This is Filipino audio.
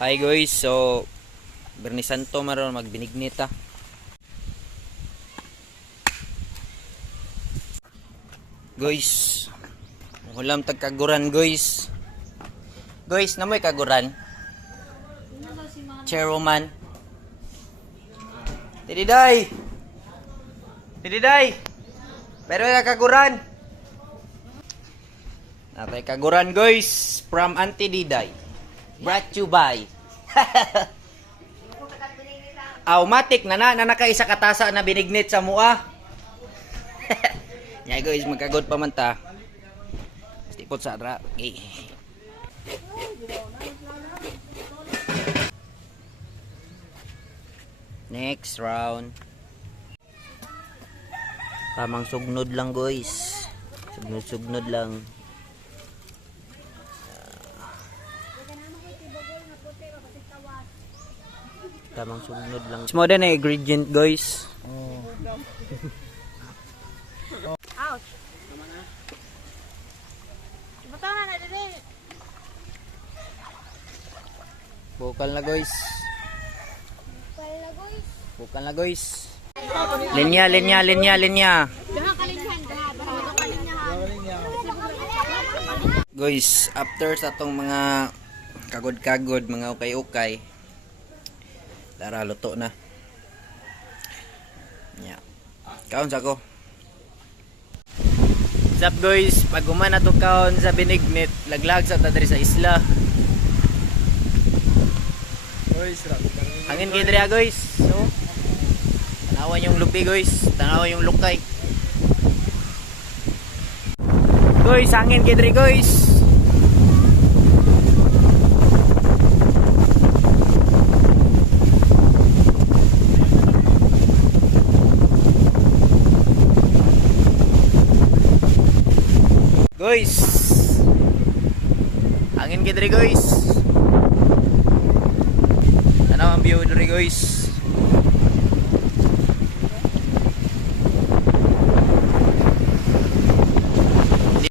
Hi guys, so Bernie Santo maron magbinignita. Guys, ulam tag kaguran guys. Guys, namoy kaguran. Cheroman. Tididay. Tididay. Pero yung kaguran. Natay kaguran guys from Auntie Diday. Brought you by. Automatic na nakaisa katasa na binignit sa mua. Ya guys, magkagod pa man ta. Tipot sa atra. Okay. Next round. Tamang sugnod lang guys. Sugnod lang. Tamang sugnod lang. Small na ingredient guys. Ouch. Butaw na dili. Bukal na guys. Bukal na guys. Linya. Daha kalinhan, daha kalinhan. Guys, after sa tong mga kagod-kagod, mga ukay-ukay, tara luto na. Nya. Kaon sa ko. What's up guys? Pag umana to kaon sa binignit, laglag sa tadri sa isla. Guys, Hangin kay diri guys. So, tanawan yung lupi guys, tanawan yung lukay. Guys, hangin kay diri guys. Guys, hangin kay diri guys. Tanaw ang view diri guys.